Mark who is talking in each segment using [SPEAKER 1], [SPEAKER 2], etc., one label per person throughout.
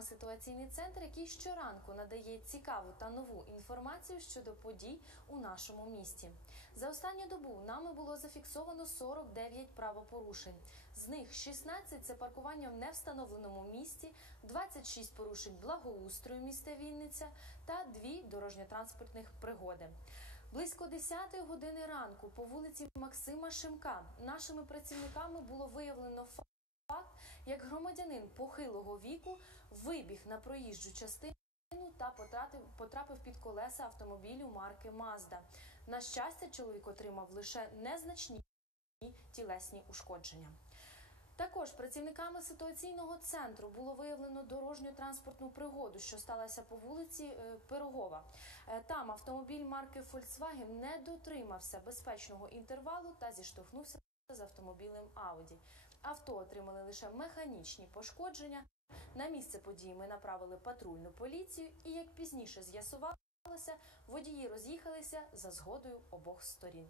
[SPEAKER 1] вами ситуаційний центр, який щоранку надає цікаву та нову інформацію щодо подій у нашому місті. За останню добу нами було зафіксовано 49 правопорушень. З них 16 – це паркування в невстановленому місці, 26 порушень благоустрою міста Вінниця та дві дорожньо-транспортних пригоди. Близько 10 години ранку по вулиці Максима Шимка нашими працівниками було виявлено факт, як громадянин похилого віку вибіг на проїжджу частину та потрапив, потрапив під колеса автомобілю марки Мазда. На щастя, чоловік отримав лише незначні тілесні ушкодження. Також працівниками ситуаційного центру було виявлено дорожньо-транспортну пригоду, що сталася по вулиці е, Пирогова. Е, Там автомобіль марки Volkswagen не дотримався безпечного інтервалу та зіштовхнувся з автомобілем Audi. Авто отримали лише механічні пошкодження. На місце події ми направили патрульну поліцію, і як пізніше з'ясувалося, водії роз'їхалися за згодою обох сторін.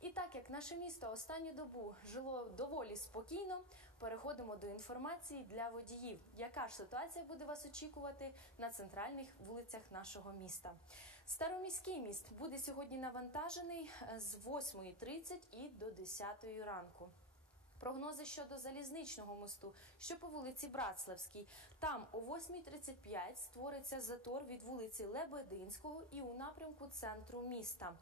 [SPEAKER 1] І так як наше місто останню добу жило доволі спокійно, переходимо до інформації для водіїв. Яка ж ситуація буде вас очікувати на центральних вулицях нашого міста? Староміський міст буде сьогодні навантажений з 8.30 і до 10 ранку. Прогнози щодо залізничного мосту, що по вулиці Братславській. Там о 8.35 створиться затор від вулиці Лебединського і у напрямку центру міста.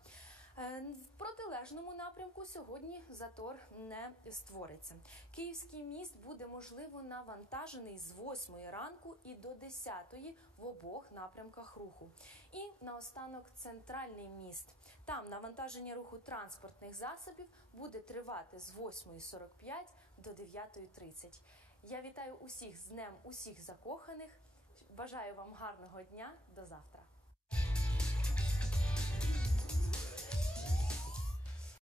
[SPEAKER 1] Е, В протилежному напрямку сьогодні затор не створиться. Київський міст буде можливо навантажений з 8 ранку і до 10 в обох напрямках руху. І наостанок центральний міст. Там навантаження руху транспортних засобів буде тривати з 8.45 до 9.30. Я вітаю усіх з днем усіх закоханих. Бажаю вам гарного дня. До завтра.